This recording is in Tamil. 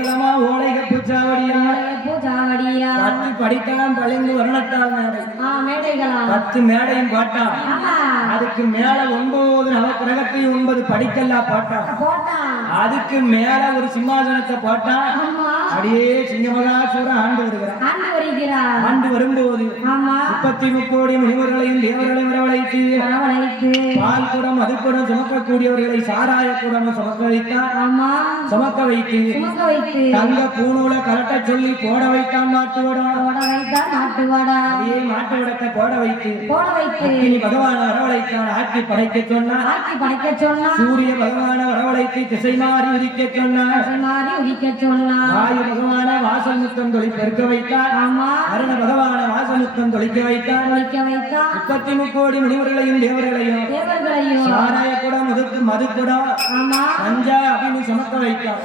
படிக்கலாமா ஓலைக பூச்சாவடியா பூச்சாவடியா 10 படிக்கலாம் பளிங்கு வர்ணத்தால் மேடை மேடைகளா 10 மேடையும் பாட்டா அதுக்கு மேல 9 நவக்கிரகத்தையும் 9 படிக்கல்லா பாட்டா அதுக்கு மேல ஒரு சிம்மாசனத்தை பாட்டா அப்படியே சிங்கமகாசூர ஆண்டு வருகிறார் ஆண்டு வரும்போது 33 கோடி முனிவர்களையும் தேவர்களையும் வரவழைத்து பால் குடம் மதுக்குடம் சுமக்கக்கூடியவர்களை சாராய குடம் சுமக்க வைத்து தங்க பூணூல கலட்ட சொல்லி போட வைத்தான் நாட்டுவாடா அதே மாட்டு வடத்தை போட வைத்து பகவான வரவழைத்தான் ஆட்சி படைக்க சொன்னார் சூரிய பகவான வரவழைத்து திசை மாறி உதிக்க சொன்னார் வாயு பகவான வாசல் முத்தம் தொழில் பெருக்க வைத்தார் அருண பகவான வாசல் முத்தம் தொழிக்க வைத்தார் 33 கோடி முனிவர்களையும் தேவர்களையும் சாராய குடம் மதுக்குடம் பஞ்சா அப்படின்னு சுமக்க வைத்தார்